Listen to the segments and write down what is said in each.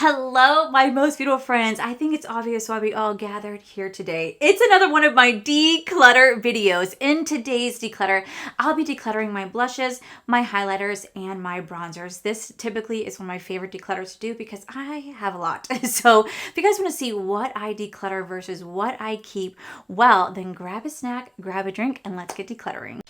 Hello, my most beautiful friends. I think it's obvious why we all gathered here today. It's another one of my declutter videos. In today's declutter, I'll be decluttering my blushes, my highlighters, and my bronzers. This typically is one of my favorite declutters to do because I have a lot. So if you guys want to see what I declutter versus what I keep, well, then grab a snack, grab a drink, and let's get decluttering.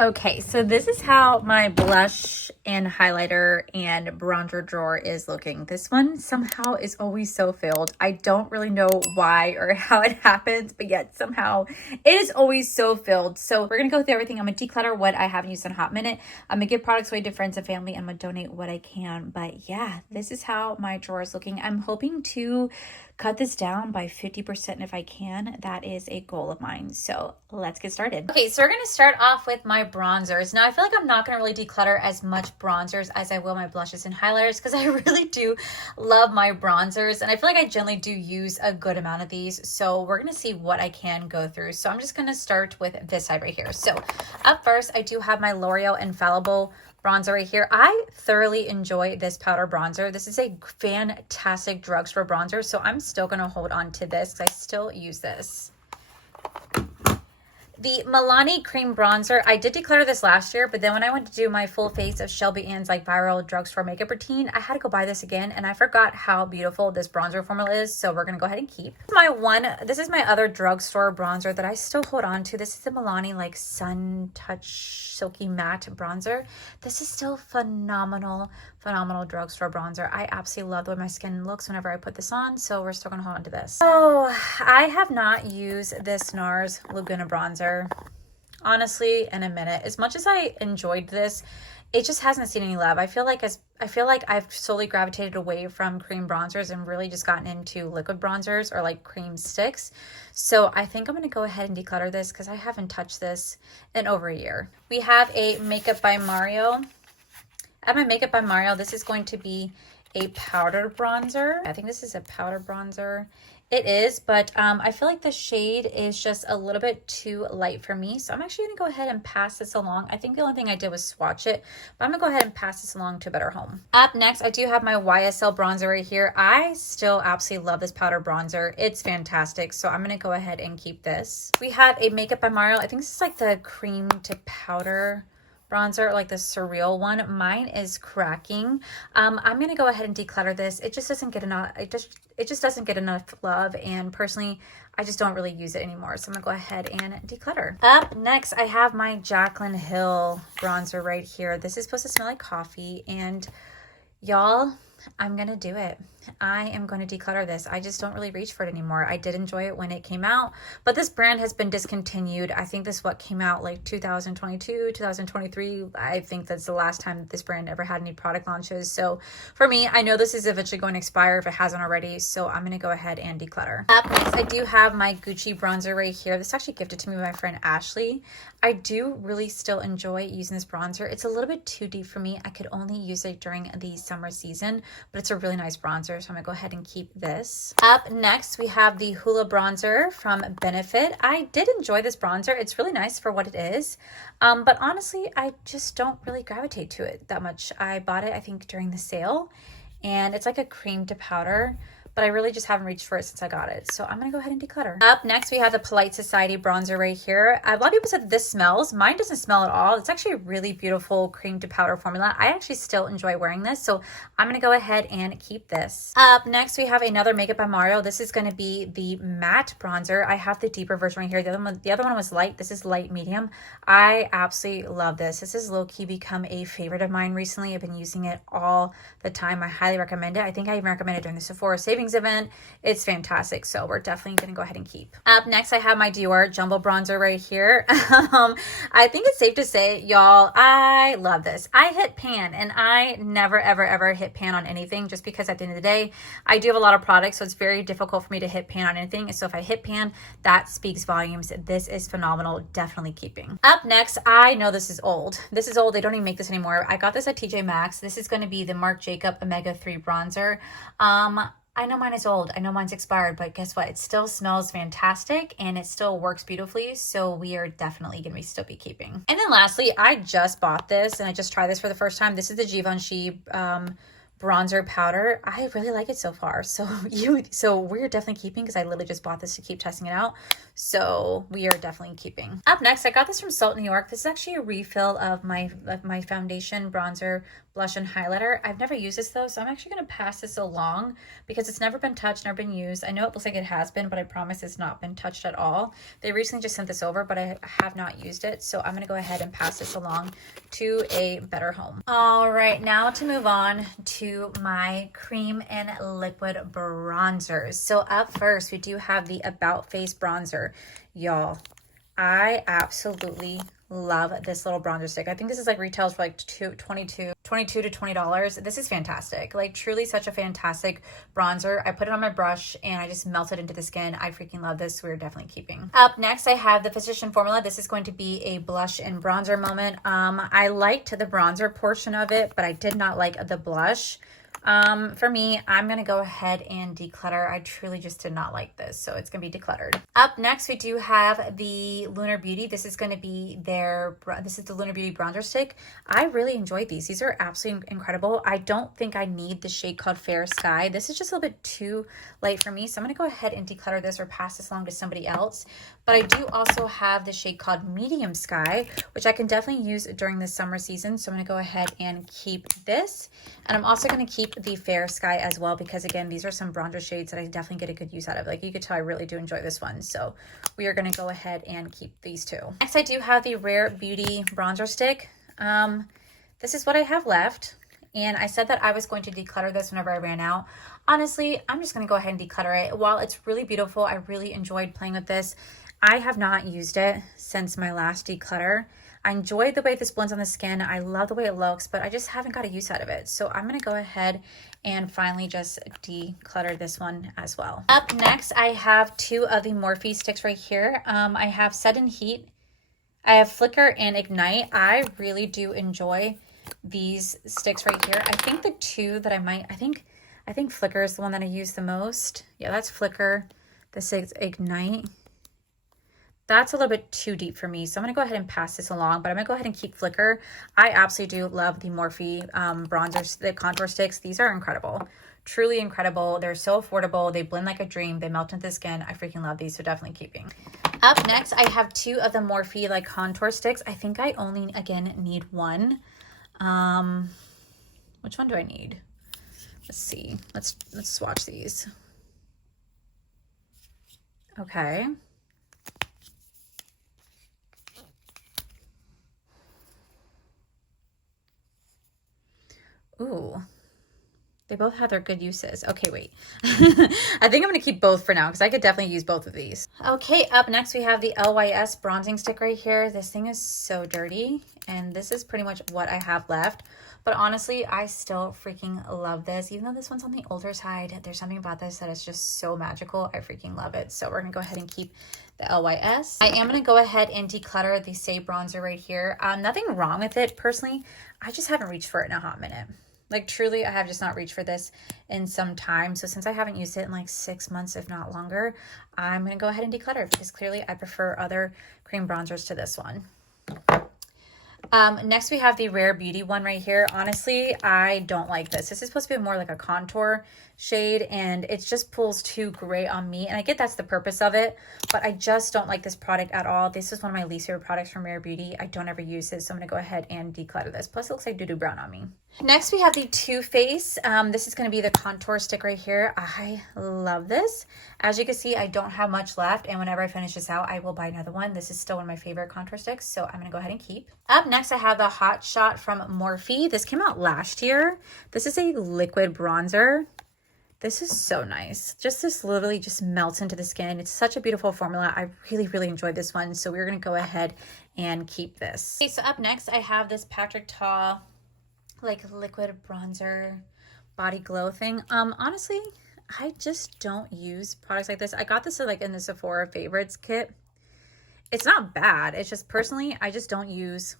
Okay, so this is how my blush and highlighter and bronzer drawer is looking. This one somehow is always so filled. I don't really know why or how it happens, but yet somehow it is always so filled. So we're gonna go through everything. I'm gonna declutter what I haven't used in a hot minute. I'm gonna give products away to friends and family. I'm gonna donate what I can. But yeah, this is how my drawer is looking. I'm hoping to cut this down by 50% if I can. That is a goal of mine. So let's get started. Okay, so we're gonna start off with my bronzers. Now I feel like I'm not gonna really declutter as much bronzers as I will my blushes and highlighters because I really do love my bronzers. And I feel like I generally do use a good amount of these. So we're gonna see what I can go through. So I'm just gonna start with this side right here. So up first, I do have my L'Oreal Infallible bronzer right here. I thoroughly enjoy this powder bronzer. This is a fantastic drugstore bronzer, so I'm still going to hold on to this because I still use this. The Milani Cream Bronzer, I did declutter this last year, but then when I went to do my full face of Shelby Ann's like viral drugstore makeup routine, I had to go buy this again, and I forgot how beautiful this bronzer formula is, so we're gonna go ahead and keep. This is my other drugstore bronzer that I still hold on to. This is the Milani like Sun Touch Silky Matte Bronzer. This is still phenomenal drugstore bronzer. I absolutely love the way my skin looks whenever I put this on, so we're still gonna hold on to this. Oh, I have not used this NARS Laguna bronzer honestly in a minute. As much as I enjoyed this, it just hasn't seen any love. I feel like I've slowly gravitated away from cream bronzers and really just gotten into liquid bronzers or like cream sticks. So I think I'm going to go ahead and declutter this because I haven't touched this in over a year. We have a Makeup by Mario. At my Makeup by Mario, this is going to be a powder bronzer. I think this is a powder bronzer. It is, but I feel like the shade is just a little bit too light for me. So I'm actually going to go ahead and pass this along. I think the only thing I did was swatch it, but I'm going to go ahead and pass this along to a better home. Up next, I do have my YSL bronzer right here. I still absolutely love this powder bronzer. It's fantastic. So I'm going to go ahead and keep this. We have a Makeup by Mario. I think this is like the cream to powder bronzer, like the surreal one. Mine is cracking. I'm gonna go ahead and declutter this. It just doesn't get enough. It just doesn't get enough love, and personally, I just don't really use it anymore. So I'm gonna go ahead and declutter. Up next, I have my Jaclyn Hill bronzer right here. This is supposed to smell like coffee, and y'all, I'm gonna do it. I am going to declutter this. I just don't really reach for it anymore. I did enjoy it when it came out, but this brand has been discontinued. I think this what came out like 2022, 2023. I think that's the last time that this brand ever had any product launches. So for me, I know this is eventually going to expire if it hasn't already. So I'm going to go ahead and declutter. Up next, I do have my Gucci bronzer right here. This is actually gifted to me by my friend Ashley. I do really still enjoy using this bronzer. It's a little bit too deep for me. I could only use it during the summer season, but it's a really nice bronzer. So I'm gonna go ahead and keep this. Up next, we have the Hoola bronzer from Benefit. I did enjoy this bronzer. It's really nice for what it is. But honestly, I just don't really gravitate to it that much. I bought it, I think, during the sale, and it's like a cream to powder, but I really just haven't reached for it since I got it. So I'm gonna go ahead and declutter. Up next, we have the Polite Society bronzer right here. A lot of people said that this smells. Mine doesn't smell at all. It's actually a really beautiful cream to powder formula. I actually still enjoy wearing this, so I'm gonna go ahead and keep this. Up next, we have another Makeup by Mario. This is gonna be the matte bronzer. I have the deeper version right here. The other one was light. This is light medium. I absolutely love this. This has low-key become a favorite of mine recently. I've been using it all the time. I highly recommend it. I think I even recommended it during the Sephora Savings event. It's fantastic, so we're definitely gonna go ahead and keep. Up next, I have my Dior Jumbo Bronzer right here. I think it's safe to say, y'all, I love this. I hit pan, and I never ever hit pan on anything, just because at the end of the day, I do have a lot of products, so it's very difficult for me to hit pan on anything. So if I hit pan, that speaks volumes. This is phenomenal, definitely keeping. Up next, I know this is old. This is old, they don't even make this anymore. I got this at TJ Maxx. This is gonna be the Marc Jacob Omega 3 bronzer. I know mine is old. I know mine's expired, but guess what? It still smells fantastic and it still works beautifully. So we are definitely going to still be keeping. And then lastly, I just bought this and I just tried this for the first time. This is the Givenchy bronzer powder. I really like it so far. So we're definitely keeping because I literally just bought this to keep testing it out. So we are definitely keeping. Up next, I got this from Salt, New York. This is actually a refill of my foundation, bronzer, blush, and highlighter. I've never used this though, so I'm actually going to pass this along because it's never been touched, never been used. I know it looks like it has been, but I promise it's not been touched at all. They recently just sent this over, but I have not used it. So I'm going to go ahead and pass this along to a better home. All right, now to move on to my cream and liquid bronzers. So up first, we do have the About Face bronzer. Y'all, I absolutely love this little bronzer stick. I think this is like retails for like $22 to $20. This is fantastic. Like truly such a fantastic bronzer. I put it on my brush and I just melt it into the skin. I freaking love this. We're definitely keeping. Up next, I have the Physician Formula. This is going to be a blush and bronzer moment. I liked the bronzer portion of it, but I did not like the blush. For me, I'm going to go ahead and declutter. I truly just did not like this, so it's going to be decluttered. Up next, we do have the Lunar Beauty. This is going to be this is the Lunar Beauty bronzer stick. I really enjoyed these. These are absolutely incredible. I don't think I need the shade called Fair Sky. This is just a little bit too light for me, so I'm going to go ahead and declutter this or pass this along to somebody else. But I do also have the shade called Medium Sky, which I can definitely use during the summer season. So I'm going to go ahead and keep this. And I'm also going to keep the Fair Sky as well, because again, these are some bronzer shades that I definitely get a good use out of. Like you could tell I really do enjoy this one. So we are going to go ahead and keep these two. Next, I do have the Rare Beauty bronzer stick. This is what I have left. And I said that I was going to declutter this whenever I ran out. Honestly, I'm just going to go ahead and declutter it. While it's really beautiful, I really enjoyed playing with this. I have not used it since my last declutter. I enjoyed the way this blends on the skin. I love the way it looks, but I just haven't got a use out of it. So I'm going to go ahead and finally just declutter this one as well. Up next, I have two of the Morphe sticks right here. I have Set and Heat. I have Flicker and Ignite. I really do enjoy these sticks right here. I think the two that I think Flicker is the one that I use the most. Yeah, that's Flicker. This is Ignite. That's a little bit too deep for me, so I'm going to go ahead and pass this along, but I'm going to go ahead and keep Flicker. I absolutely do love the Morphe bronzers, the contour sticks. These are incredible. Truly incredible. They're so affordable. They blend like a dream. They melt into the skin. I freaking love these, so definitely keeping. Up next, I have two of the Morphe like contour sticks. I think I only, again, need one. Which one do I need? Let's see. Let's swatch these. Okay. Ooh, they both have their good uses. Okay, wait. I think I'm going to keep both for now because I could definitely use both of these. Okay, up next we have the LYS bronzing stick right here. This thing is so dirty, and this is pretty much what I have left. But honestly, I still freaking love this. Even though this one's on the older side, there's something about this that is just so magical. I freaking love it. So we're going to go ahead and keep the LYS. I am going to go ahead and declutter the Say bronzer right here. Nothing wrong with it. Personally, I just haven't reached for it in a hot minute. Like truly, I have just not reached for this in some time. So since I haven't used it in like 6 months, if not longer, I'm going to go ahead and declutter it because clearly I prefer other cream bronzers to this one. Next we have the Rare Beauty one right here. Honestly, I don't like this. This is supposed to be more like a contour shade, and it just pulls too gray on me. And I get that's the purpose of it, but I just don't like this product at all. This is one of my least favorite products from Rare Beauty. I don't ever use it, so I'm going to go ahead and declutter this. Plus, it looks like doo-doo brown on me. Next, we have the Too Faced. This is going to be the contour stick right here. I love this. As you can see, I don't have much left, and whenever I finish this out, I will buy another one. This is still one of my favorite contour sticks, so I'm going to go ahead and keep. Up next, I have the Hot Shot from Morphe. This came out last year. This is a liquid bronzer. This is so nice. This literally just melts into the skin. It's such a beautiful formula. I really enjoyed this one, so we're going to go ahead and keep this. Okay, so up next, I have this Patrick Ta like liquid bronzer body glow thing. Honestly, I just don't use products like this. I got this like in the Sephora favorites kit. It's not bad. It's just personally, I just don't use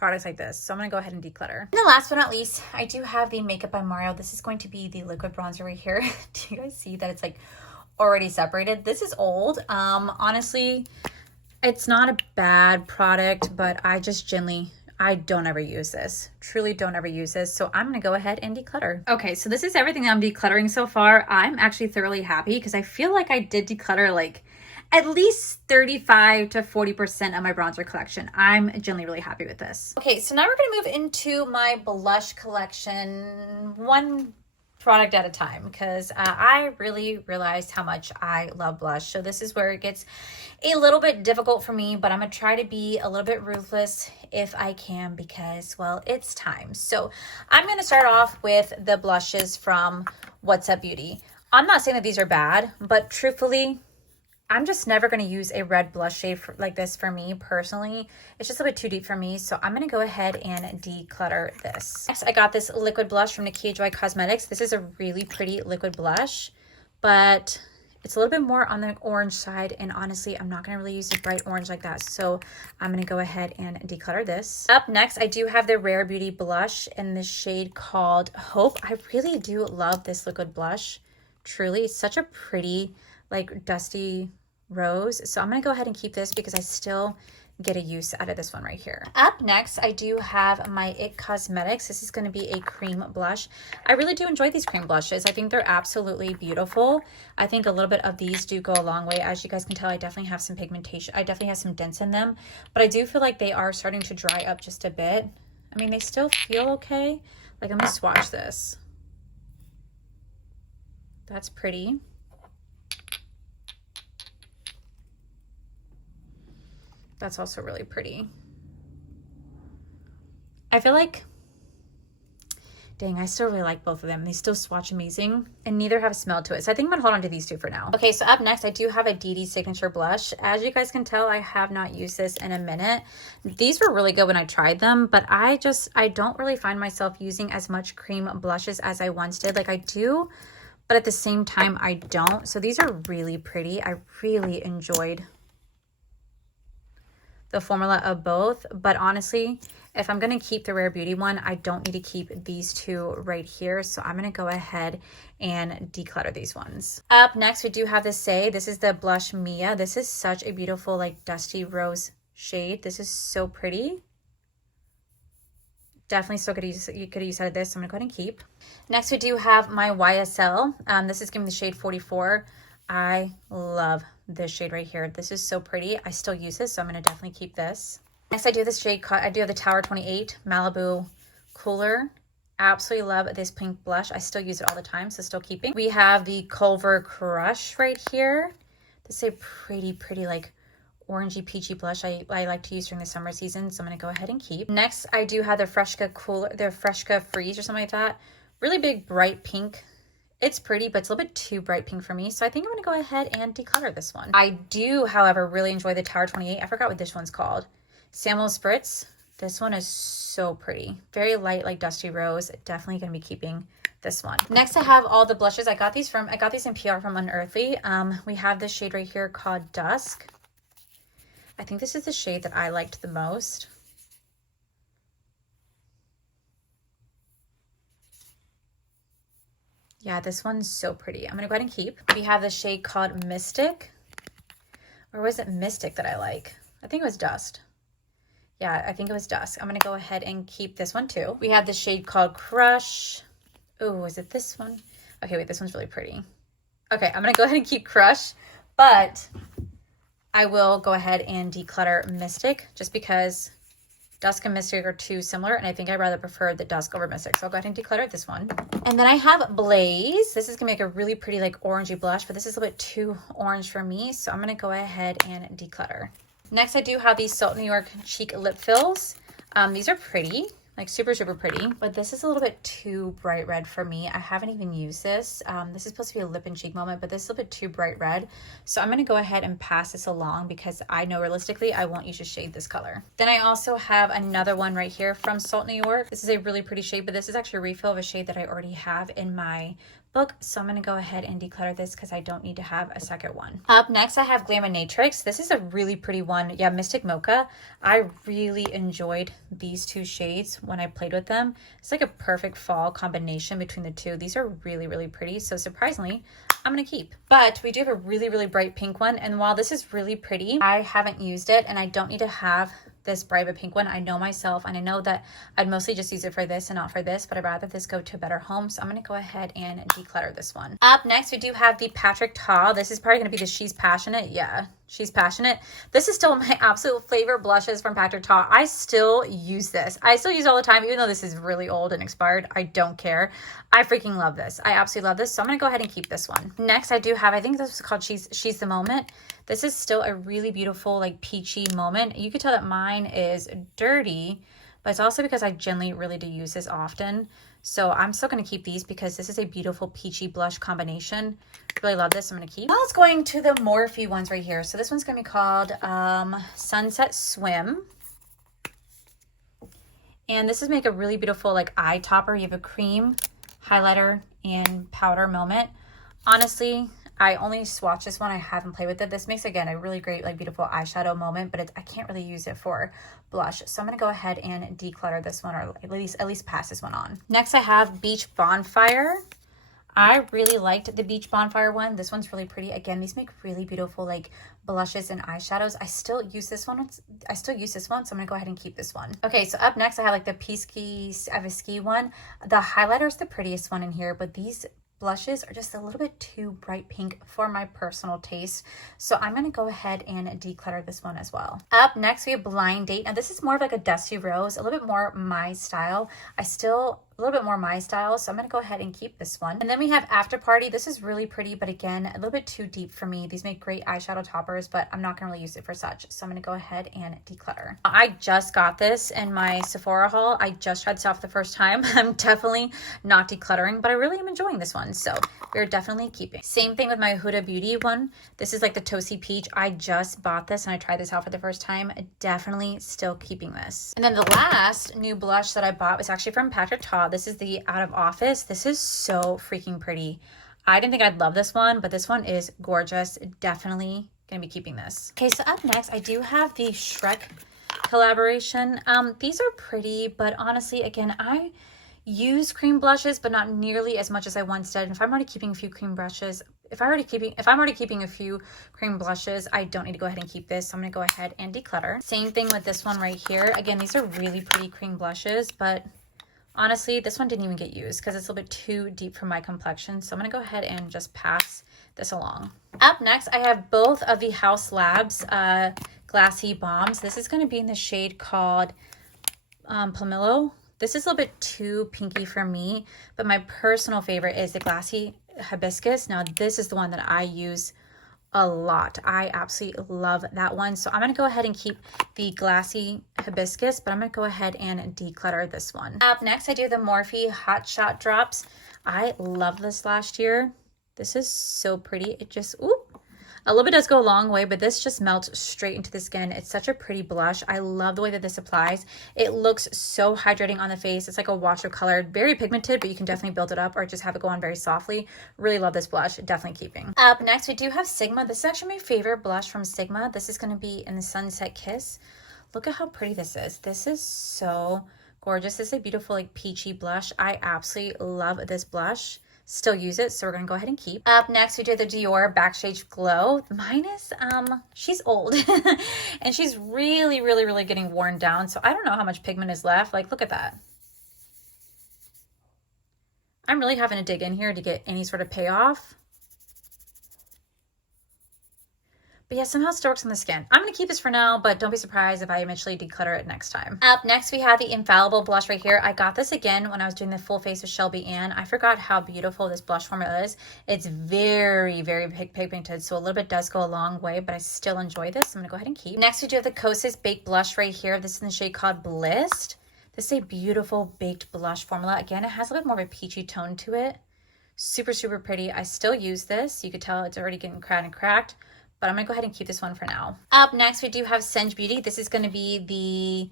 products like this. So I'm gonna go ahead and declutter. And then last but not least, I do have the Makeup by Mario. This is going to be the liquid bronzer right here. Do you guys see that it's like already separated? This is old. Honestly, it's not a bad product, but I don't ever use this. Truly don't ever use this. So I'm gonna go ahead and declutter. Okay, so this is everything that I'm decluttering so far. I'm actually thoroughly happy because I feel like I did declutter like at least 35 to 40% of my bronzer collection. I'm genuinely really happy with this. Okay, so now we're gonna move into my blush collection, one product at a time, because I really realized how much I love blush. So this is where it gets a little bit difficult for me, but I'm gonna try to be a little bit ruthless if I can, because, well, it's time. So I'm gonna start off with the blushes from What's Up Beauty. I'm not saying that these are bad, but truthfully, I'm just never going to use a red blush shade like this for me personally. It's just a bit too deep for me. So I'm going to go ahead and declutter this. Next, I got this liquid blush from Nikkia Joy Cosmetics. This is a really pretty liquid blush, but it's a little bit more on the orange side. And honestly, I'm not going to really use a bright orange like that. So I'm going to go ahead and declutter this. Up next, I do have the Rare Beauty blush in the shade called Hope. I really do love this liquid blush. Truly, it's such a pretty, like, dusty rose. So I'm going to go ahead and keep this because I still get a use out of this one right here. Up next, I do have my IT Cosmetics. This is going to be a cream blush. I really do enjoy these cream blushes. I think they're absolutely beautiful. I think a little bit of these do go a long way. As you guys can tell, I definitely have some pigmentation. I definitely have some dents in them, but I do feel like they are starting to dry up just a bit. I mean, they still feel okay. Like, I'm going to swatch this. That's pretty. That's also really pretty. I feel like, dang, I still really like both of them. They still swatch amazing and neither have a smell to it. So I think I'm gonna hold on to these two for now. Okay, so up next, I do have a DD Signature Blush. As you guys can tell, I have not used this in a minute. These were really good when I tried them, but I don't really find myself using as much cream blushes as I once did. Like, I do, but at the same time, I don't. So these are really pretty. I really enjoyed the formula of both, but honestly, if I'm going to keep the Rare Beauty one, I don't need to keep these two right here. So I'm going to go ahead and declutter these ones. Up next, we do have the Say. This is the blush Mia. This is such a beautiful, like, dusty rose shade. This is so pretty. Definitely still could use out of this. So I'm gonna go ahead and keep. Next, we do have my YSL. This is giving the shade 44. I love this shade right here. This is so pretty. I still use this, so I'm gonna definitely keep this. Next, I do have this shade. I do have the Tower 28 Malibu Cooler. Absolutely love this pink blush. I still use it all the time, so still keeping. We have the Culver Crush right here. This is a pretty, like, orangey peachy blush I like to use during the summer season, so I'm going to go ahead and keep. Next, I do have the Freshka Freeze or something like that. Really big bright pink. It's pretty, but it's a little bit too bright pink for me, so I think I'm going to go ahead and declutter this one. I do, however, really enjoy the Tower 28. I forgot what this one's called. Samuel Spritz. This one is so pretty. Very light, like dusty rose. Definitely going to be keeping this one. Next, I have all the blushes. I got these in PR from Unearthly. We have this shade right here called Dusk. I think this is the shade that I liked the most. Yeah, this one's so pretty. I'm gonna go ahead and keep. We have the shade called Mystic. Or was it Mystic that I like? I think it was Dust. Yeah, I think it was Dusk. I'm gonna go ahead and keep this one too. We have the shade called Crush. Oh, is it this one? Okay, wait, this one's really pretty. Okay, I'm gonna go ahead and keep Crush, but I will go ahead and declutter Mystic just because Dusk and Mystic are too similar, and I think I'd rather prefer the Dusk over Mystic. So I'll go ahead and declutter this one. And then I have Blaze. This is gonna make a really pretty, like, orangey blush, but this is a little bit too orange for me, so I'm gonna go ahead and declutter. Next, I do have these Salt New York Cheek Lip Fills. These are pretty. Like, super, super pretty, but this is a little bit too bright red for me. I haven't even used this. This is supposed to be a lip and cheek moment, but this is a little bit too bright red. So I'm gonna go ahead and pass this along because I know realistically I won't use a shade this color. Then I also have another one right here from Salt New York. This is a really pretty shade, but this is actually a refill of a shade that I already have in my book, so I'm going to go ahead and declutter this because I don't need to have a second one. Up next, I have Glaminatrix. This is a really pretty one. Yeah, Mystic Mocha. I really enjoyed these two shades when I played with them. It's like a perfect fall combination between the two. These are really, really pretty. So surprisingly, I'm going to keep. But we do have a really, really bright pink one. And while this is really pretty, I haven't used it and I don't need to have this bright of a pink one. I know myself and I know that I'd mostly just use it for this and not for this, but I'd rather this go to a better home. So I'm going to go ahead and declutter this one. Up next, we do have the Patrick Ta. This is probably going to be the She's Passionate. Yeah, She's Passionate. This is still my absolute favorite blushes from Patrick Ta. I still use this. I still use it all the time, even though this is really old and expired. I don't care. I freaking love this. I absolutely love this. So I'm going to go ahead and keep this one. Next, I do have, I think this was called She's the Moment. This is still a really beautiful, like peachy moment. You could tell that mine is dirty, but it's also because I generally really do use this often. So I'm still going to keep these because this is a beautiful peachy blush combination. Really love this. I'm going to keep. Now let's going to the Morphe ones right here. So this one's going to be called Sunset Swim. And this is make a really beautiful like eye topper. You have a cream, highlighter, and powder moment. Honestly, I only swatched this one. I haven't played with it. This makes, again, a really great, like, beautiful eyeshadow moment, but I can't really use it for blush. So I'm going to go ahead and declutter this one, or at least pass this one on. Next, I have Beach Bonfire. I really liked the Beach Bonfire one. This one's really pretty. Again, these make really beautiful, like, blushes and eyeshadows. I still use this one. So I'm going to go ahead and keep this one. Okay, so up next, I have, like, the Ski one. The highlighter is the prettiest one in here, but these blushes are just a little bit too bright pink for my personal taste. So I'm going to go ahead and declutter this one as well. Up next, we have Blind Date. Now this is more of like a dusty rose, a little bit more my style. A little bit more my style, so I'm going to go ahead and keep this one. And then we have After Party. This is really pretty, but again, a little bit too deep for me. These make great eyeshadow toppers, but I'm not going to really use it for such. So I'm going to go ahead and declutter. I just got this in my Sephora haul. I just tried this out for the first time. I'm definitely not decluttering, but I really am enjoying this one. So we're definitely keeping. Same thing with my Huda Beauty one. This is like the Toasty Peach. I just bought this and I tried this out for the first time. Definitely still keeping this. And then the last new blush that I bought was actually from Patrick Ta. This is the Out of Office. This is so freaking pretty. I didn't think I'd love this one, but this one is gorgeous. Definitely gonna be keeping this. Okay, so up next, I do have the Shrek collaboration. These are pretty, but honestly, again, I use cream blushes, but not nearly as much as I once did. And if I'm already keeping a few cream brushes, if I'm already keeping a few cream blushes, I don't need to go ahead and keep this. So I'm gonna go ahead and declutter. Same thing with this one right here. Again, these are really pretty cream blushes, but honestly, this one didn't even get used because it's a little bit too deep for my complexion. So I'm going to go ahead and just pass this along. Up next, I have both of the Haus Labs Glassy Bombs. This is going to be in the shade called Pomelo. This is a little bit too pinky for me, but my personal favorite is the Glassy Hibiscus. Now, this is the one that I use a lot. I absolutely love that one. So I'm going to go ahead and keep the Glassy Hibiscus, but I'm going to go ahead and declutter this one. Up next, I do the Morphe Hot Shot Drops. I loved this last year. This is so pretty. It just, a little bit does go a long way, but this just melts straight into the skin. It's such a pretty blush. I love the way that this applies. It looks so hydrating on the face. It's like a wash of color, very pigmented, but you can definitely build it up or just have it go on very softly. Really love this blush, definitely keeping. Up next, we do have Sigma. This is actually my favorite blush from Sigma. This is going to be in the Sunset Kiss. Look at how pretty this is. This is so gorgeous. This is a beautiful like peachy blush. I absolutely love this blush. Still use it, so we're gonna go ahead and keep. Up next, we do the Dior Backstage Glow. Mine is, she's old and she's really, really, really getting worn down. So I don't know how much pigment is left. Like, look at that. I'm really having to dig in here to get any sort of payoff. But yeah, somehow it still works on the skin. I'm going to keep this for now, but don't be surprised if I eventually declutter it next time. Up next, we have the Infallible blush right here. I got this again when I was doing the full face with Shelby Ann. I forgot how beautiful this blush formula is. It's very, very pigmented, so a little bit does go a long way, but I still enjoy this. I'm going to go ahead and keep. Next, we do have the Kosas Baked Blush right here. This is in the shade called Bliss. This is a beautiful baked blush formula. Again, it has a little bit more of a peachy tone to it. Super, super pretty. I still use this. You could tell it's already getting cracked. But I'm going to go ahead and keep this one for now. Up next, we do have Senj Beauty. This is going to be the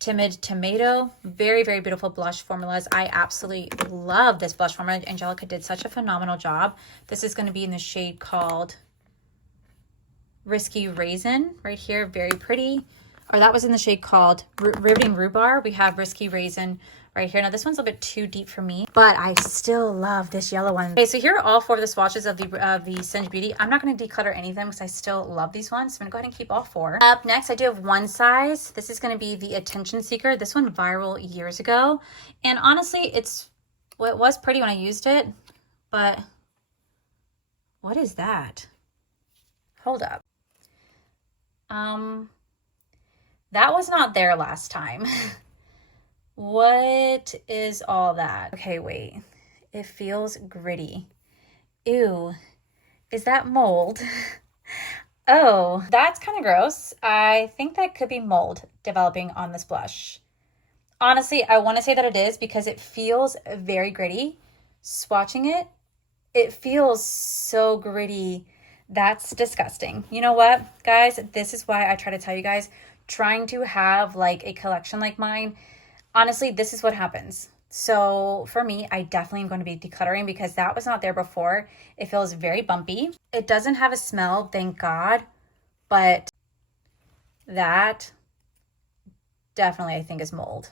Timid Tomato. Very, very beautiful blush formulas. I absolutely love this blush formula. Angelica did such a phenomenal job. This is going to be in the shade called Risky Raisin right here. Very pretty. Or that was in the shade called Riveting Rhubarb. We have Risky Raisin right here. Now this one's a little bit too deep for me, but I still love this yellow one. Okay, so here are all 4 of the swatches of the Singe Beauty. I'm not going to declutter any of them because I still love these ones. So I'm going to go ahead and keep all 4. Up next, I do have one size. This is going to be the Attention Seeker. This one viral years ago. And honestly, it was pretty when I used it, but what is that? Hold up. That was not there last time. What is all that? Okay, wait. It feels gritty. Ew. Is that mold? Oh, that's kind of gross. I think that could be mold developing on this blush. Honestly, I want to say that it is because it feels very gritty. Swatching it, it feels so gritty. That's disgusting. You know what, guys? This is why I try to tell you guys, trying to have like a collection like mine, honestly, this is what happens. So for me, I definitely am going to be decluttering because that was not there before. It feels very bumpy. It doesn't have a smell, thank God, but that definitely I think is mold.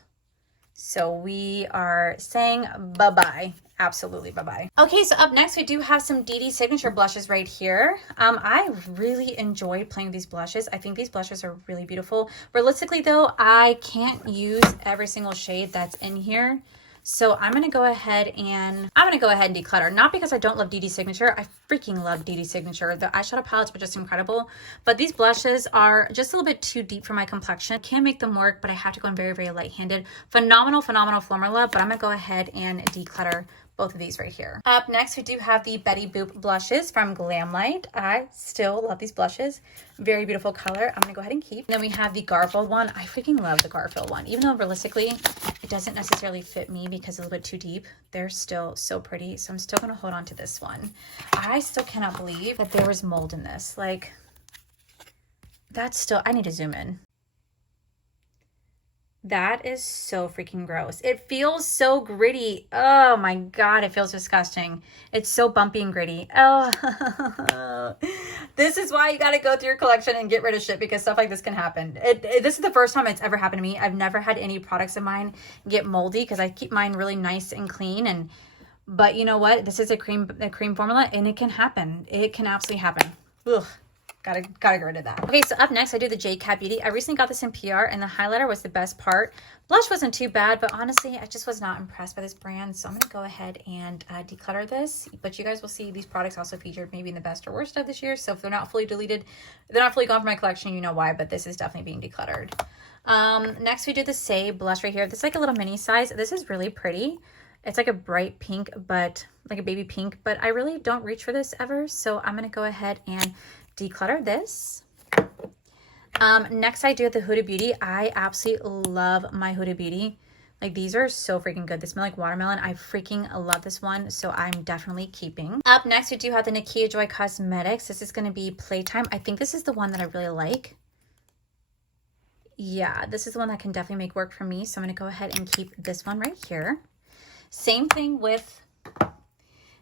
So we are saying bye-bye. Absolutely bye-bye. Okay, so up next we do have some DD Signature blushes right here. I really enjoyed playing with these blushes. I think these blushes are really beautiful. Realistically though, I can't use every single shade that's in here. So I'm going to go ahead and declutter. Not because I don't love DD Signature. I freaking love DD Signature. The eyeshadow palettes are just incredible. But these blushes are just a little bit too deep for my complexion. I can make them work, but I have to go in very, very light-handed. Phenomenal, phenomenal formula. But I'm going to go ahead and declutter both of these right here. Up next, we do have the Betty Boop blushes from Glamlight. I still love these blushes. Very beautiful color. I'm gonna go ahead and keep. And then we have the Garfield one. I freaking love the Garfield one. Even though realistically, it doesn't necessarily fit me because it's a little bit too deep. They're still so pretty. So I'm still gonna hold on to this one. I still cannot believe that there was mold in this. Like, that's still, I need to zoom in. That is so freaking gross. It feels so gritty. Oh my God, it feels disgusting. It's so bumpy and gritty. Oh, this is why you got to go through your collection and get rid of shit because stuff like this can happen. This is the first time it's ever happened to me. I've never had any products of mine get moldy because I keep mine really nice and clean. But you know what? This is a cream formula and it can happen. It can absolutely happen. Ugh. Gotta get rid of that. Okay, so up next I do the J Cat Beauty. I recently got this in PR and the highlighter was the best part. Blush wasn't too bad, but honestly I just was not impressed by this brand, so I'm gonna go ahead and declutter this. But you guys will see these products also featured maybe in the best or worst of this year, so if they're not fully deleted, they're not fully gone from my collection, you know why, but this is definitely being decluttered. Next we do the Say blush right here. This is like a little mini size. This is really pretty. It's like a bright pink, but like a baby pink, but I really don't reach for this ever, so I'm gonna go ahead and declutter this. Next I do the Huda Beauty. I absolutely love my Huda Beauty. Like, these are so freaking good. They smell like watermelon. I freaking love this one, so I'm definitely keeping. Up next we do have the Nakia Joy Cosmetics. This is going to be Playtime. I think this is the one that I really like. Yeah, this is the one that can definitely make work for me, so I'm going to go ahead and keep this one right here. Same thing with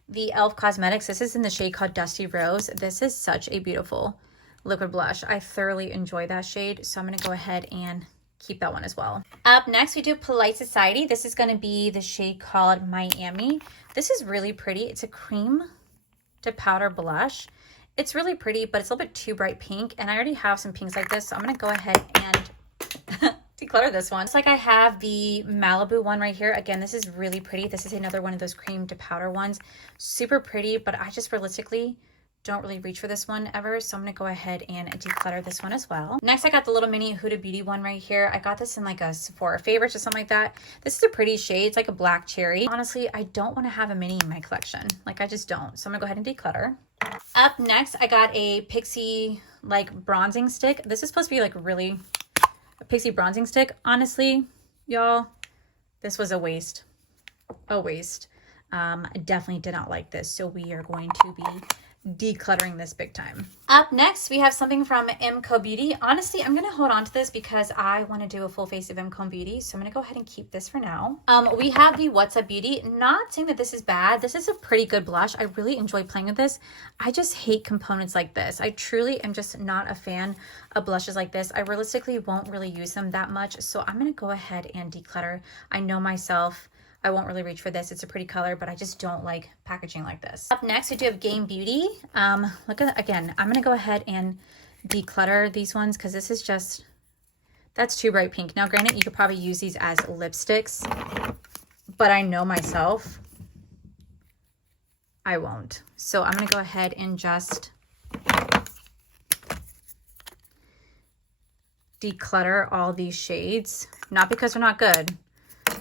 the e.l.f. Cosmetics. This is in the shade called Dusty Rose. This is such a beautiful liquid blush. I thoroughly enjoy that shade, so I'm going to go ahead and keep that one as well. Up next, we do Polite Society. This is going to be the shade called Miami. This is really pretty. It's a cream to powder blush. It's really pretty, but it's a little bit too bright pink, and I already have some pinks like this, so I'm going to go ahead and declutter this one. It's like I have the Malibu one right here. Again, this is really pretty. This is another one of those cream to powder ones. Super pretty, but I just realistically don't really reach for this one ever, so I'm gonna go ahead and declutter this one as well. Next, I got the little mini Huda Beauty one right here. I got this in like a Sephora Favorites or something like that. This is a pretty shade. It's like a black cherry. Honestly, I don't want to have a mini in my collection. Like, I just don't. So I'm gonna go ahead and declutter. Up next, I got a Pixie like bronzing stick. This is supposed to be like really a Pixie bronzing stick. Honestly, y'all, this was a waste. A waste. I definitely did not like this, so we are going to be decluttering this big time. Up next, we have something from MCO Beauty. Honestly, I'm going to hold on to this because I want to do a full face of MCO Beauty. So I'm going to go ahead and keep this for now. We have the What's Up Beauty. Not saying that this is bad. This is a pretty good blush. I really enjoy playing with this. I just hate components like this. I truly am just not a fan of blushes like this. I realistically won't really use them that much. So I'm going to go ahead and declutter. I know myself. I won't really reach for this. It's a pretty color, but I just don't like packaging like this. Up next, we do have Game Beauty. Look at, again, I'm gonna go ahead and declutter these ones because this is just, that's too bright pink. Now, granted, you could probably use these as lipsticks, but I know myself, I won't. So I'm gonna go ahead and just declutter all these shades, not because they're not good,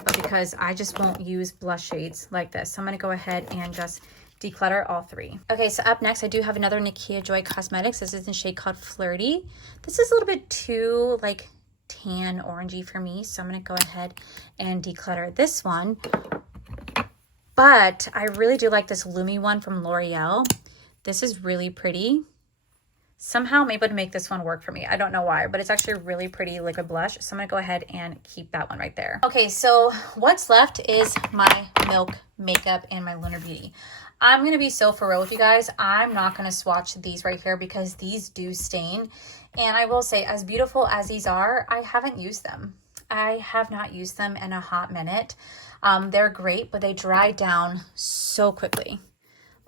but because I just won't use blush shades like this. So I'm going to go ahead and just declutter all three. Okay, so up next, I do have another Nakia Joy Cosmetics. This is in shade called Flirty. This is a little bit too like tan orangey for me. So I'm going to go ahead and declutter this one. But I really do like this Lumi one from L'Oreal. This is really pretty. Somehow I'm able to make this one work for me. I don't know why, but it's actually a really pretty liquid blush. So I'm going to go ahead and keep that one right there. Okay, so what's left is my Milk makeup and my Lunar Beauty. I'm going to be so for real with you guys. I'm not going to swatch these right here because these do stain. And I will say, as beautiful as these are, I haven't used them. I have not used them in a hot minute. They're great, but they dry down so quickly.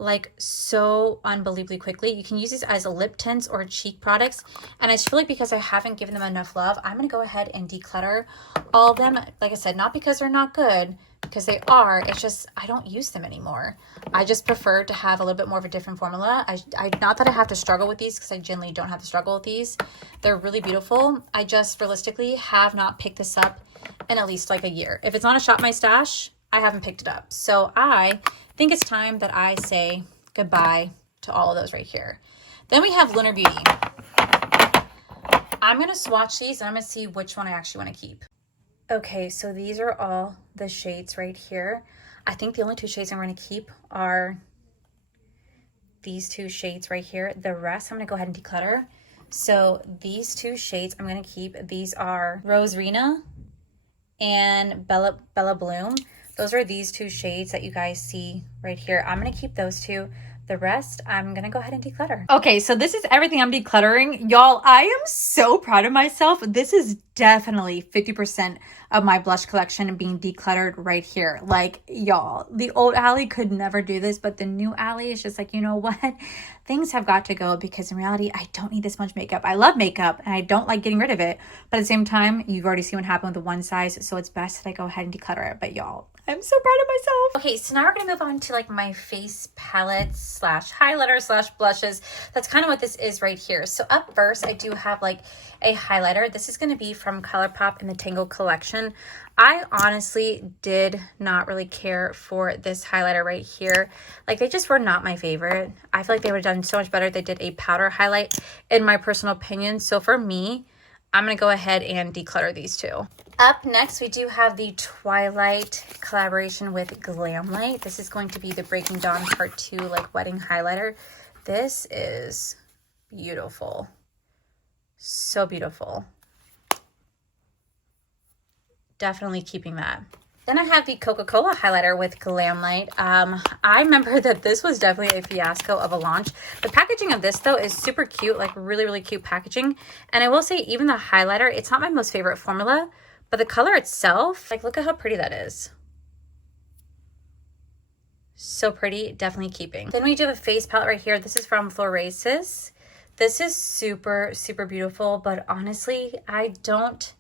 Like so unbelievably quickly. You can use these as a lip tints or cheek products. And I just feel like because I haven't given them enough love, I'm going to go ahead and declutter all of them. Like I said, not because they're not good, because they are. It's just I don't use them anymore. I just prefer to have a little bit more of a different formula. Not that I have to struggle with these because I generally don't have to struggle with these. They're really beautiful. I just realistically have not picked this up in at least like a year. If it's on a Shop My Stash, I haven't picked it up. So I think it's time that I say goodbye to all of those right here. Then we have Lunar Beauty. I'm going to swatch these and I'm going to see which one I actually want to keep. Okay, so these are all the shades right here. I think the only two shades I'm going to keep are these two shades right here. The rest I'm going to go ahead and declutter. So these two shades I'm going to keep. These are Rose Rena and Bella Bloom. Those are these two shades that you guys see right here. I'm going to keep those two. The rest, I'm going to go ahead and declutter. Okay, so this is everything I'm decluttering. Y'all, I am so proud of myself. This is definitely 50% of my blush collection being decluttered right here. Like, y'all, the old Allie could never do this, but the new Allie is just like, you know what? Things have got to go because in reality, I don't need this much makeup. I love makeup and I don't like getting rid of it. But at the same time, you've already seen what happened with the one size. So it's best that I go ahead and declutter it. But y'all, I'm so proud of myself. Okay, so now we're going to move on to like my face palettes slash highlighter slash blushes. That's kind of what this is right here. So up first, I do have like a highlighter. This is going to be from ColourPop in the Tangle collection. I honestly did not really care for this highlighter right here. Like they just were not my favorite. I feel like they would have done so much better if they did a powder highlight in my personal opinion. So for me, I'm going to go ahead and declutter these two. Up next, we do have the Twilight collaboration with Glamlight. This is going to be the Breaking Dawn Part 2 like wedding highlighter. This is beautiful. So beautiful. Definitely keeping that. Then I have the Coca-Cola highlighter with Glamlight. I remember that this was definitely a fiasco of a launch. The packaging of this though is super cute, like really, really cute packaging. And I will say even the highlighter, it's not my most favorite formula, but the color itself, like look at how pretty that is. So pretty, definitely keeping. Then we do have a face palette right here. This is from Florasis. This is super, super beautiful, but honestly, I don't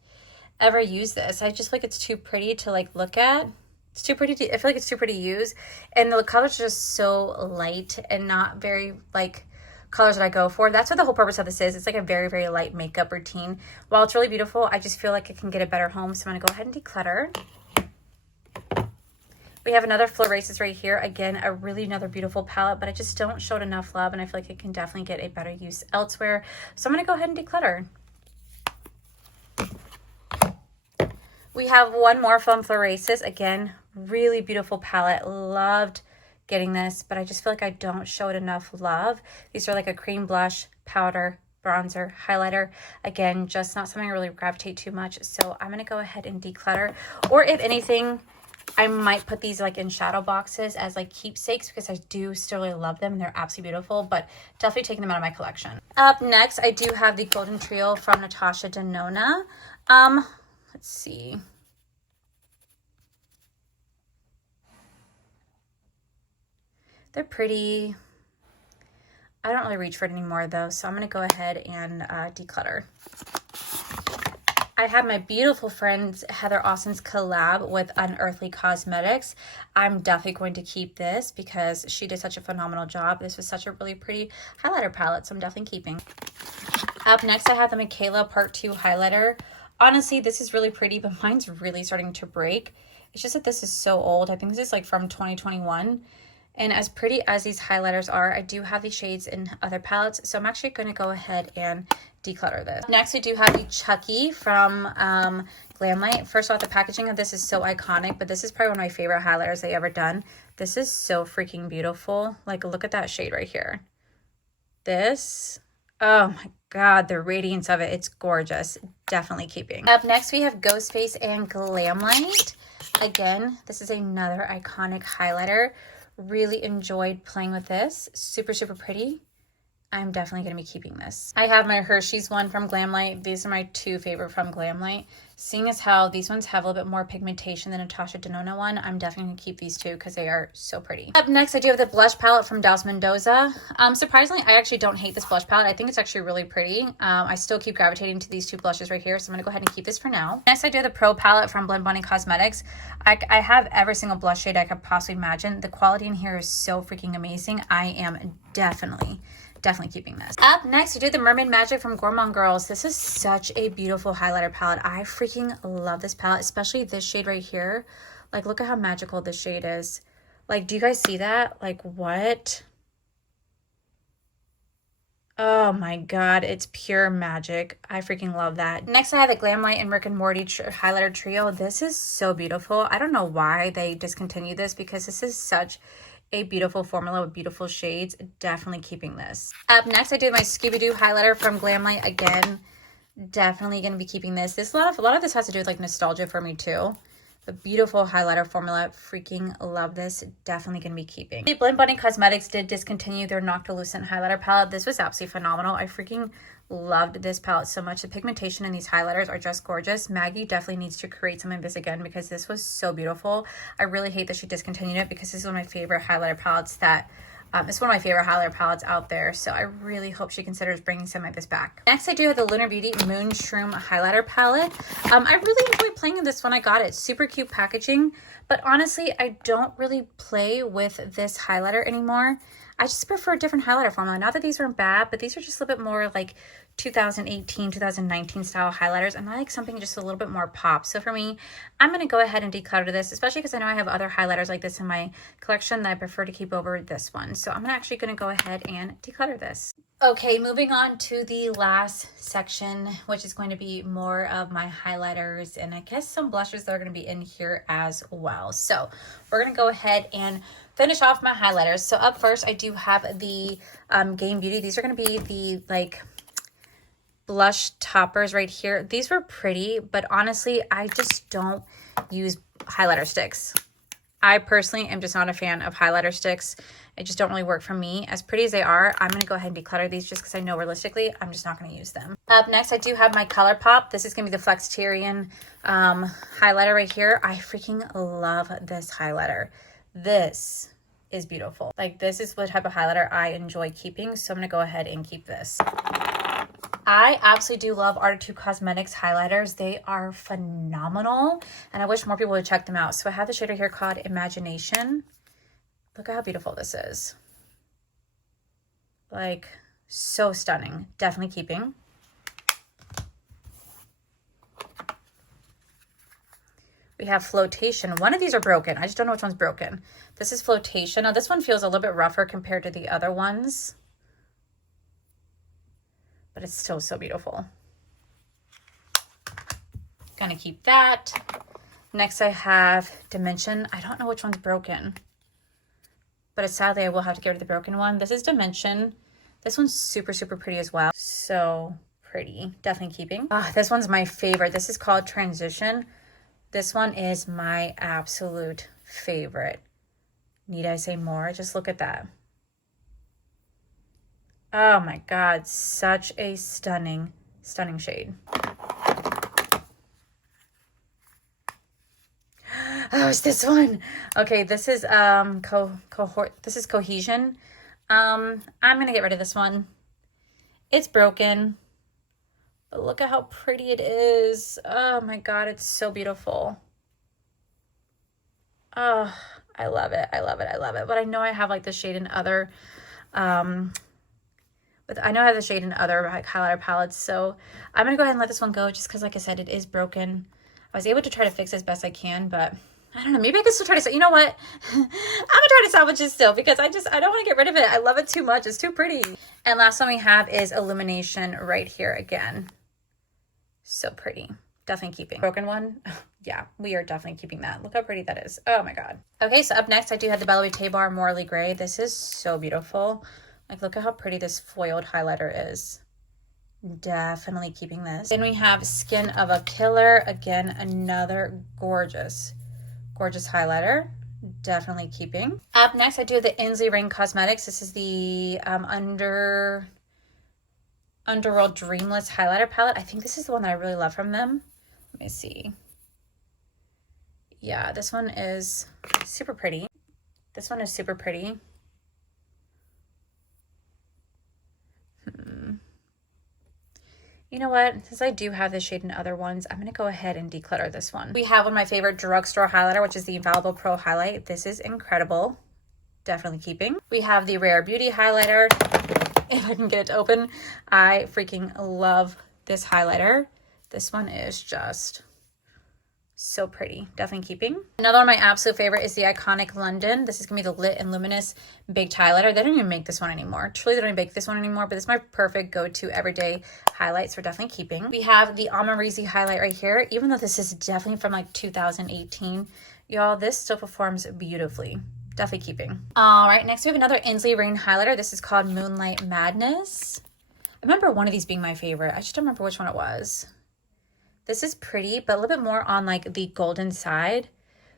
ever use this. I just feel like it's too pretty to like look at. It's too pretty to, I feel like it's too pretty to use. And the colors are just so light and not very like colors that I go for. That's what the whole purpose of this is. It's like a very, very light makeup routine. While it's really beautiful, I just feel like it can get a better home. So I'm gonna go ahead and declutter. We have another Florasis right here. Again, another beautiful palette, but I just don't show it enough love and I feel like it can definitely get a better use elsewhere. So I'm gonna go ahead and declutter. We have one more from Florasis. Again, really beautiful palette. Loved getting this, but I just feel like I don't show it enough love. These are like a cream blush, powder, bronzer, highlighter. Again, just not something I really gravitate too much. So I'm going to go ahead and declutter. Or if anything, I might put these like in shadow boxes as like keepsakes because I do still really love them and they're absolutely beautiful, but definitely taking them out of my collection. Up next, I do have the Golden Trio from Natasha Denona. Let's see. They're pretty. I don't really reach for it anymore though, so I'm going to go ahead and declutter. I have my beautiful friend Heather Austin's collab with Unearthly Cosmetics. I'm definitely going to keep this because she did such a phenomenal job. This was such a really pretty highlighter palette, so I'm definitely keeping. Up next, I have the Michaela Part 2 highlighter. Honestly, this is really pretty, but mine's really starting to break. It's just that this is so old. I think this is like from 2021. And as pretty as these highlighters are, I do have these shades in other palettes. So I'm actually going to go ahead and declutter this. Next, I do have the Chucky from Glamlight. First of all, the packaging of this is so iconic, but this is probably one of my favorite highlighters I've ever done. This is so freaking beautiful. Like, look at that shade right here. This, oh my God, the radiance of it, it's gorgeous. Definitely keeping. Up next, we have Ghostface and Glamlight. Again, this is another iconic highlighter. Really enjoyed playing with this. Super, super pretty. I'm definitely going to be keeping this. I have my Hershey's one from Glamlight. These are my two favorite from Glamlight. Seeing as how these ones have a little bit more pigmentation than Natasha Denona one, I'm definitely going to keep these two because they are so pretty. Up next, I do have the blush palette from Daus Mendoza. Surprisingly, I actually don't hate this blush palette. I think it's actually really pretty. I still keep gravitating to these two blushes right here, so I'm going to go ahead and keep this for now. Next, I do the Pro palette from Blend Bunny Cosmetics. I have every single blush shade I could possibly imagine. The quality in here is so freaking amazing. I am definitely keeping this. Up next, we do the Mermaid Magic from Gourmand Girls. This is such a beautiful highlighter palette. I freaking love this palette, especially this shade right here. Like, look at how magical this shade is. Like, do you guys see that? Like, what? Oh my God, it's pure magic. I freaking love that. Next, I have the Glamlight and Rick and Morty highlighter trio. This is so beautiful. I don't know why they discontinued this because this is such a beautiful formula with beautiful shades. Definitely keeping this. Up next, I do my Scooby-Doo highlighter from Glamlight. Again, definitely going to be keeping this. A lot of this has to do with like nostalgia for me too. The beautiful highlighter formula. Freaking love this. Definitely going to be keeping. Blend Bunny Cosmetics did discontinue their Noctilucent highlighter palette. This was absolutely phenomenal. I freaking loved this palette so much. The pigmentation in these highlighters are just gorgeous. Maggie definitely needs to create something like this again because this was so beautiful. I really hate that she discontinued it because this is one of my favorite highlighter palettes that it's one of my favorite highlighter palettes out there, so I really hope she considers bringing something like this back. Next, I do have the Lunar Beauty Moon Shroom highlighter palette. I really enjoyed playing with this when I got it. Super cute packaging, but honestly, I don't really play with this highlighter anymore. I just prefer a different highlighter formula. Not that these weren't bad, but these are just a little bit more like 2018, 2019 style highlighters, and I like something just a little bit more pop. So for me, I'm going to go ahead and declutter this, especially because I know I have other highlighters like this in my collection that I prefer to keep over this one. So I'm actually going to go ahead and declutter this. Okay, moving on to the last section, which is going to be more of my highlighters and I guess some blushes that are going to be in here as well. So we're going to go ahead and finish off my highlighters. So up first, I do have the Game Beauty. These are going to be the like blush toppers right here. These were pretty, but honestly, I just don't use highlighter sticks. I personally am just not a fan of highlighter sticks. It just don't really work for me. As pretty as they are, I'm going to go ahead and declutter these just because I know realistically, I'm just not going to use them. Up next, I do have my ColourPop. This is going to be the Flexterian highlighter right here. I freaking love this highlighter. This is beautiful. Like, this is the type of highlighter I enjoy keeping, so I'm going to go ahead and keep this. I absolutely do love Art 2 Cosmetics highlighters. They are phenomenal, and I wish more people would check them out. So I have the shade right here called Imagination. Look at how beautiful this is. Like, so stunning. Definitely keeping. We have Flotation. One of these are broken. I just don't know which one's broken. This is Flotation. Now, this one feels a little bit rougher compared to the other ones, but it's still so beautiful. Gonna keep that. Next, I have Dimension. I don't know which one's broken. but sadly I will have to get rid of the broken one. This is Dimension. This one's super, super pretty as well. So pretty. Definitely keeping. This one's my favorite. This is called Transition. This one is my absolute favorite. Need I say more? Just look at that. Oh my God, such a stunning, stunning shade. Oh, it's this one. Okay, this is this is Cohesion. I'm gonna get rid of this one. It's broken, but look at how pretty it is. Oh my God, it's so beautiful. Oh, I love it. I love it. I love it. But I know I have like the shade in other but I know I have the shade in other like highlighter palettes, so I'm gonna go ahead and let this one go just because, like I said, it is broken. I was able to try to fix it as best I can, but I don't know, maybe I can still try to, you know what? I'm gonna try to salvage it still because I don't want to get rid of it. I love it too much. It's too pretty. And last one we have is Illumination right here again. So pretty. Definitely keeping. Broken one. Yeah, we are definitely keeping that. Look how pretty that is. Oh my God. Okay, so up next I do have the Bella Louise Bar Morley Gray. This is so beautiful. Like, look at how pretty this foiled highlighter is. Definitely keeping this. Then we have Skin of a Killer. Again, another gorgeous, gorgeous highlighter. Definitely keeping. Up next, I do the Inslee Ring Cosmetics. This is the Underworld Dreamless highlighter palette. I think this is the one that I really love from them. Let me see. Yeah, this one is super pretty. This one is super pretty. You know what? Since I do have this shade in other ones, I'm going to go ahead and declutter this one. We have one of my favorite drugstore highlighter, which is the Infallible Pro Highlight. This is incredible. Definitely keeping. We have the Rare Beauty highlighter. If I can get it to open, I freaking love this highlighter. This one is just so pretty. Definitely keeping. Another one of my absolute favorite is the Iconic London. This is gonna be the Lit and Luminous Baked Highlighter. They don't even make this one anymore. Truly, they don't even make this one anymore, but it's my perfect go-to everyday highlights for definitely keeping. We have the Amarizi highlight right here. Even though this is definitely from like 2018, y'all, this still performs beautifully. Definitely keeping. All right, next we have another Inslee Rain highlighter. This is called Moonlight Madness. I remember one of these being my favorite. I just don't remember which one it was. This is pretty, but a little bit more on like the golden side.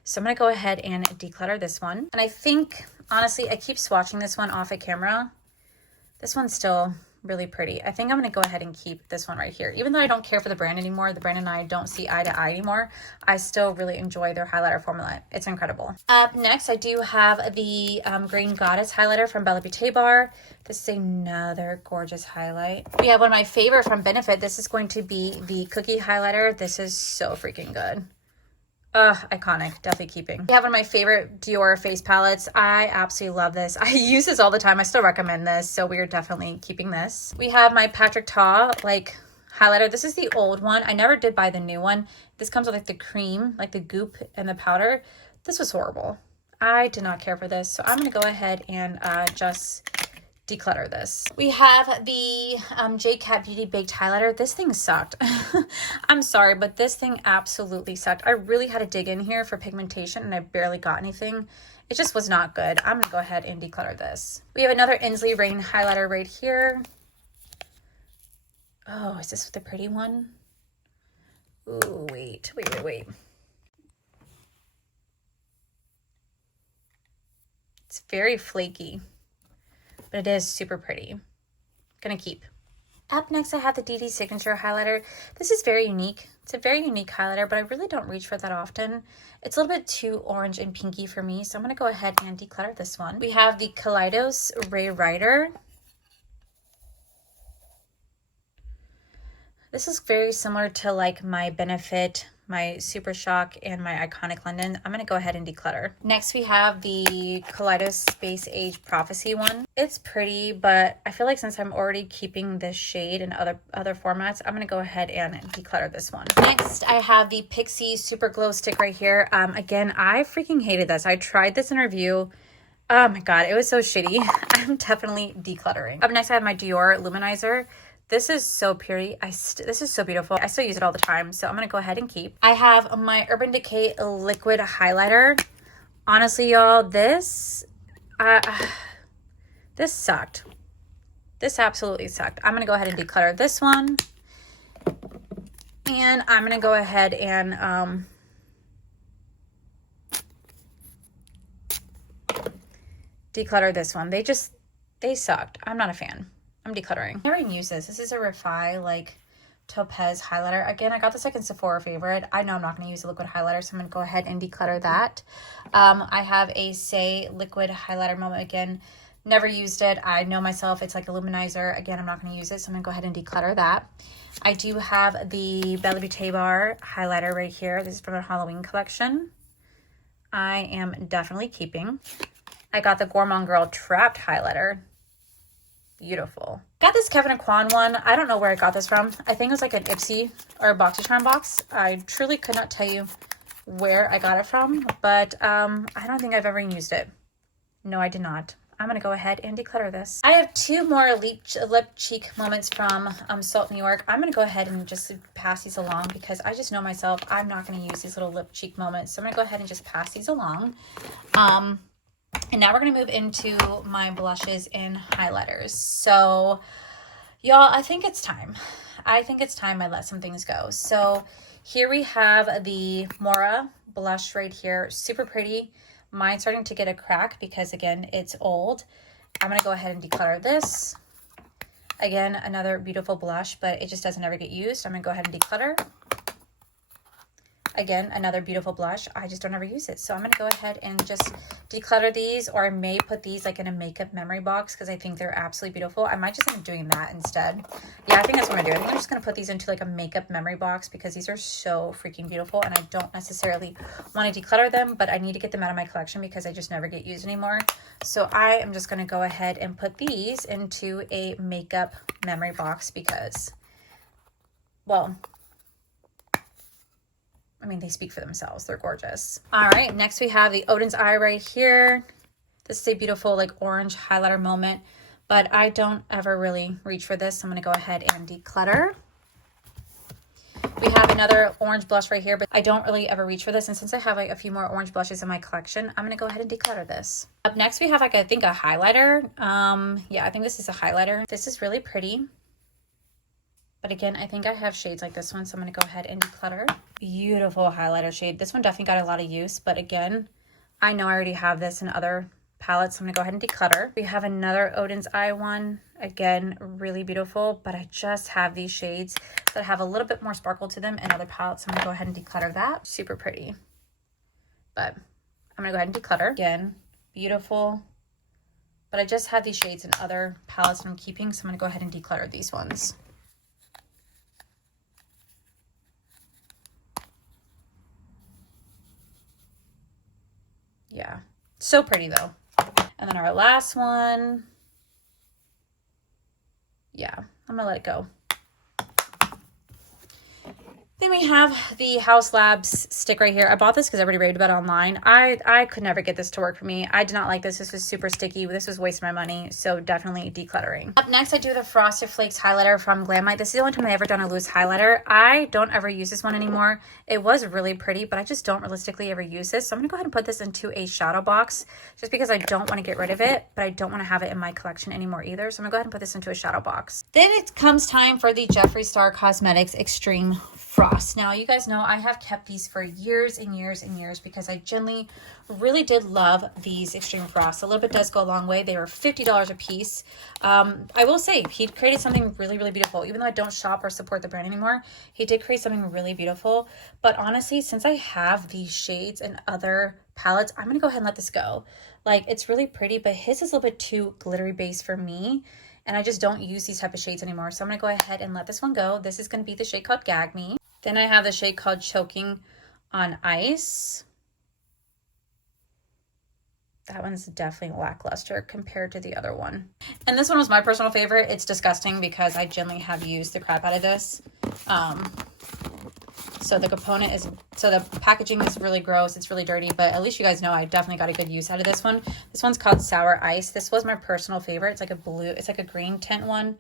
So I'm gonna go ahead and declutter this one. And I think, honestly, I keep swatching this one off of camera. This one's still really pretty. I think I'm gonna go ahead and keep this one right here. Even though I don't care for the brand anymore, the brand and I don't see eye to eye anymore, I still really enjoy their highlighter formula. It's incredible. Up next, I do have the Green Goddess highlighter from Bella Louise Bar. This is another gorgeous highlight. We have one of my favorite from Benefit. This is going to be the Cookie highlighter. This is so freaking good. Iconic. Definitely keeping. We have one of my favorite Dior face palettes. I absolutely love this. I use this all the time. I still recommend this, so we are definitely keeping this. We have my Patrick Ta like highlighter. This is the old one. I never did buy the new one. This comes with like the cream, like the goop and the powder. This was horrible. I did not care for this, so I'm gonna go ahead and just declutter this. We have the J-Cat Beauty Baked Highlighter. This thing sucked. I'm sorry, but this thing absolutely sucked. I really had to dig in here for pigmentation and I barely got anything. It just was not good. I'm gonna go ahead and declutter this. We have another Inslee Rain highlighter right here. Oh, is this the pretty one? Ooh, wait. It's very flaky, but it is super pretty. Gonna keep. Up next, I have the DD Signature highlighter. This is very unique. It's a very unique highlighter, but I really don't reach for that often. It's a little bit too orange and pinky for me, so I'm gonna go ahead and declutter this one. We have the Kaleidos Ray Rider. This is very similar to like my Benefit, my Super Shock, and my Iconic London. I'm gonna go ahead and declutter. Next, we have the Kaleidos Space Age Prophecy one. It's pretty, but I feel like since I'm already keeping this shade in other formats, I'm gonna go ahead and declutter this one. Next, I have the Pixie Super Glow Stick right here. Again, I freaking hated this. I tried this in review. Oh my God, it was so shitty. I'm definitely decluttering. Up next, I have my Dior Luminizer. This is so pretty. This is so beautiful. I still use it all the time, so I'm gonna go ahead and keep. I have my Urban Decay Liquid Highlighter. Honestly, y'all, this, This sucked. This absolutely sucked. I'm going to go ahead and declutter this one. And I'm going to go ahead and declutter this one. They sucked. I'm not a fan. I'm decluttering. I never even use this. This is a Refi like Topaz highlighter. Again, I got this like in Sephora favorite. I know I'm not going to use a liquid highlighter, so I'm going to go ahead and declutter that. I have a Say liquid highlighter moment. Again, never used it. I know myself. It's like a luminizer. Again, I'm not going to use it, so I'm going to go ahead and declutter that. I do have the Bella Beauté Bar highlighter right here. This is from a Halloween collection. I am definitely keeping. I got the Gourmand Girl Trapped highlighter. Beautiful. Got this Kevyn Aucoin one. I don't know where I got this from. I think it was like an Ipsy or a BoxyCharm box. I truly could not tell you where I got it from, but I don't think I've ever used it. No, I did not. I'm going to go ahead and declutter this. I have two more lip cheek moments from Salt New York. I'm going to go ahead and just pass these along because I just know myself. I'm not going to use these little lip cheek moments. So I'm going to go ahead and just pass these along. And now we're going to move into my blushes and highlighters. So, y'all, I think it's time. I let some things go. So, here we have the Mora blush right here. Super pretty. Mine's starting to get a crack because, again, it's old. I'm going to go ahead and declutter this. Again, another beautiful blush, but it just doesn't ever get used. I'm going to go ahead and declutter. Again, another beautiful blush. I just don't ever use it. So I'm going to go ahead and just declutter these, or I may put these like in a makeup memory box because I think they're absolutely beautiful. I might just end up doing that instead. Yeah, I think that's what I'm going to do. I think I'm just going to put these into like a makeup memory box because these are so freaking beautiful and I don't necessarily want to declutter them, but I need to get them out of my collection because I just never get used anymore. So I am just going to go ahead and put these into a makeup memory box because, well, I mean, they speak for themselves. They're gorgeous. All right, next we have the Odin's Eye right here. This is a beautiful like orange highlighter moment, but I don't ever really reach for this. So I'm gonna go ahead and declutter. We have another orange blush right here, but I don't really ever reach for this. And since I have like a few more orange blushes in my collection, I'm gonna go ahead and declutter this. Up next, we have like, I think a highlighter. Yeah, I think this is a highlighter. This is really pretty. But again, I think I have shades like this one, so I'm going to go ahead and declutter. Beautiful highlighter shade. This one definitely got a lot of use, but again, I know I already have this in other palettes, so I'm going to go ahead and declutter. We have another Odin's Eye one. Again, really beautiful, but I just have these shades that have a little bit more sparkle to them in other palettes, so I'm going to go ahead and declutter that. Super pretty. But I'm going to go ahead and declutter. Again, beautiful. But I just have these shades in other palettes that I'm keeping, so I'm going to go ahead and declutter these ones. Yeah, so pretty though. And then our last one. Yeah, I'm gonna let it go. Then we have the House Labs stick right here. I bought this because everybody raved about it online. I could never get this to work for me. I did not like this. This was super sticky. This was wasting my money. So definitely decluttering. Up next, I do the Frosted Flakes highlighter from Glamlite. This is the only time I've ever done a loose highlighter. I don't ever use this one anymore. It was really pretty, but I just don't realistically ever use this. So I'm going to go ahead and put this into a shadow box just because I don't want to get rid of it, but I don't want to have it in my collection anymore either. So I'm going to go ahead and put this into a shadow box. Then it comes time for the Jeffree Star Cosmetics Extreme Frost. Now, you guys know I have kept these for years and years and years because I genuinely really did love these Extreme Frosts. A little bit does go a long way. They were $50 a piece. I will say he created something really, really beautiful. Even though I don't shop or support the brand anymore, he did create something really beautiful. But honestly, since I have these shades and other palettes, I'm going to go ahead and let this go. Like, it's really pretty, but his is a little bit too glittery based for me. And I just don't use these type of shades anymore. So I'm going to go ahead and let this one go. This is going to be the shade called Gag Me. Then I have the shade called Choking on Ice. That one's definitely lackluster compared to the other one. And this one was my personal favorite. It's disgusting because I genuinely have used the crap out of this. So the packaging is really gross. It's really dirty, but at least you guys know I definitely got a good use out of this one. This one's called Sour Ice. This was my personal favorite. It's like a blue, it's like a green tint one.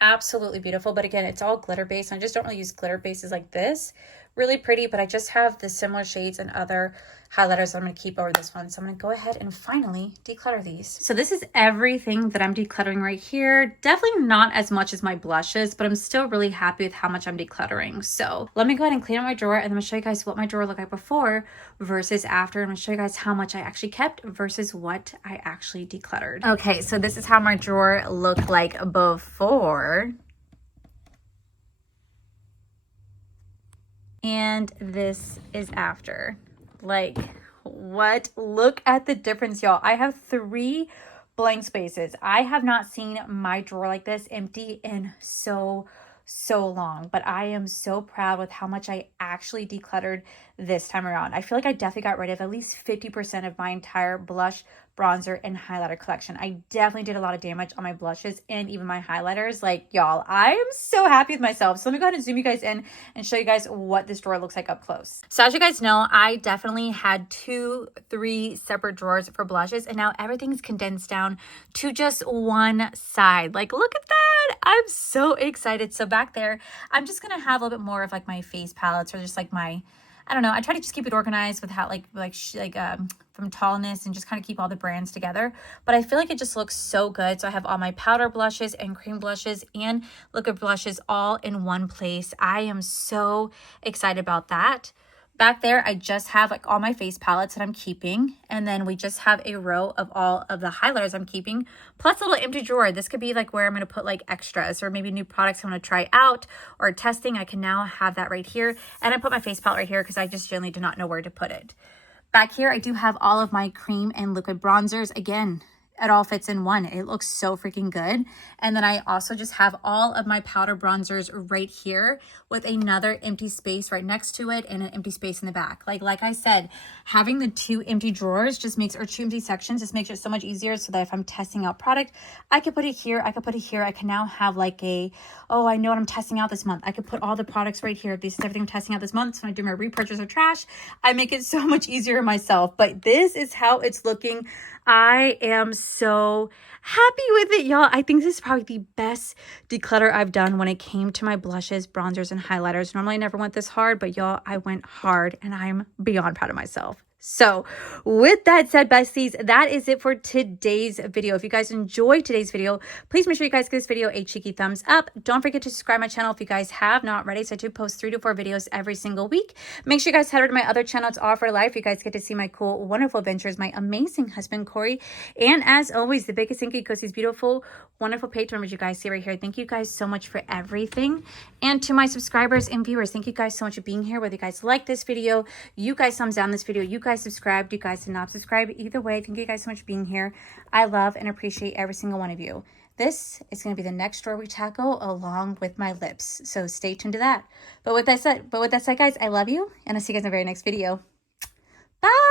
Absolutely beautiful. But again, it's all glitter based. I just don't really use glitter bases like this really pretty, but I just have the similar shades and other highlighters that I'm going to keep over this one. So I'm going to go ahead and finally declutter these. So this is everything that I'm decluttering right here. Definitely not as much as my blushes, but I'm still really happy with how much I'm decluttering. So let me go ahead and clean up my drawer, and then I'm going to show you guys what my drawer looked like before versus after. I'm going to show you guys how much I actually kept versus what I actually decluttered. Okay, so this is how my drawer looked like before. And this is after. Like, what? Look at the difference, y'all. I have 3 blank spaces. I have not seen my drawer like this empty in so long, but I am so proud with how much I actually decluttered this time around. I feel like I definitely got rid of at least 50% of my entire blush, bronzer, and highlighter collection. I definitely did a lot of damage on my blushes and even my highlighters. Like, y'all, I am so happy with myself. So let me go ahead and zoom you guys in and show you guys what this drawer looks like up close. So as you guys know, I definitely had 3 separate drawers for blushes, and now everything's condensed down to just one side. Like, look at that. I'm so excited. So back there, I'm just gonna have a little bit more of like my face palettes, or just like my, I don't know, I try to just keep it organized with how from tallness, and just kind of keep all the brands together. But I feel like it just looks so good. So I have all my powder blushes and cream blushes and liquid blushes all in one place. I am so excited about that. Back there, I just have like all my face palettes that I'm keeping. And then we just have a row of all of the highlighters I'm keeping, plus a little empty drawer. This could be like where I'm going to put like extras, or maybe new products I want to try out or testing. I can now have that right here. And I put my face palette right here because I just generally did not know where to put it. Back here, I do have all of my cream and liquid bronzers. Again, it all fits in one. It looks so freaking good. And then I also just have all of my powder bronzers right here with another empty space right next to it and an empty space in the back. Like I said, having the 2 empty drawers just makes, or 2 empty sections, just makes it so much easier, so that if I'm testing out product, I could put it here, I could put it here. I can now have like a, oh, I know what I'm testing out this month. I could put all the products right here. This is everything I'm testing out this month. So when I do my repurchase of trash, I make it so much easier myself. But this is how it's looking. I am so happy with it, y'all. I think this is probably the best declutter I've done when it came to my blushes, bronzers, and highlighters. Normally I never went this hard, but y'all, I went hard, and I'm beyond proud of myself. So with that said, besties, that is it for today's video. If you guys enjoyed today's video, please make sure you guys give this video a cheeky thumbs up. Don't forget to subscribe to my channel if you guys have not already. So I do post 3 to 4 videos every single week. Make sure you guys head over to my other channel. It's All for Life. You guys get to see my cool, wonderful adventures, my amazing husband, Corey. And as always, the biggest thank you goes to these beautiful, wonderful page members you guys see right here. Thank you guys so much for everything. And to my subscribers and viewers, thank you guys so much for being here. Whether you guys like this video, you guys thumbs down this video, you guys subscribed, you guys did not subscribe, either way, thank you guys so much for being here. I love and appreciate every single one of you. This is going to be the next drawer we tackle, along with my lips, so stay tuned to that. But with that said, guys, I love you, and I'll see you guys in the very next video. Bye.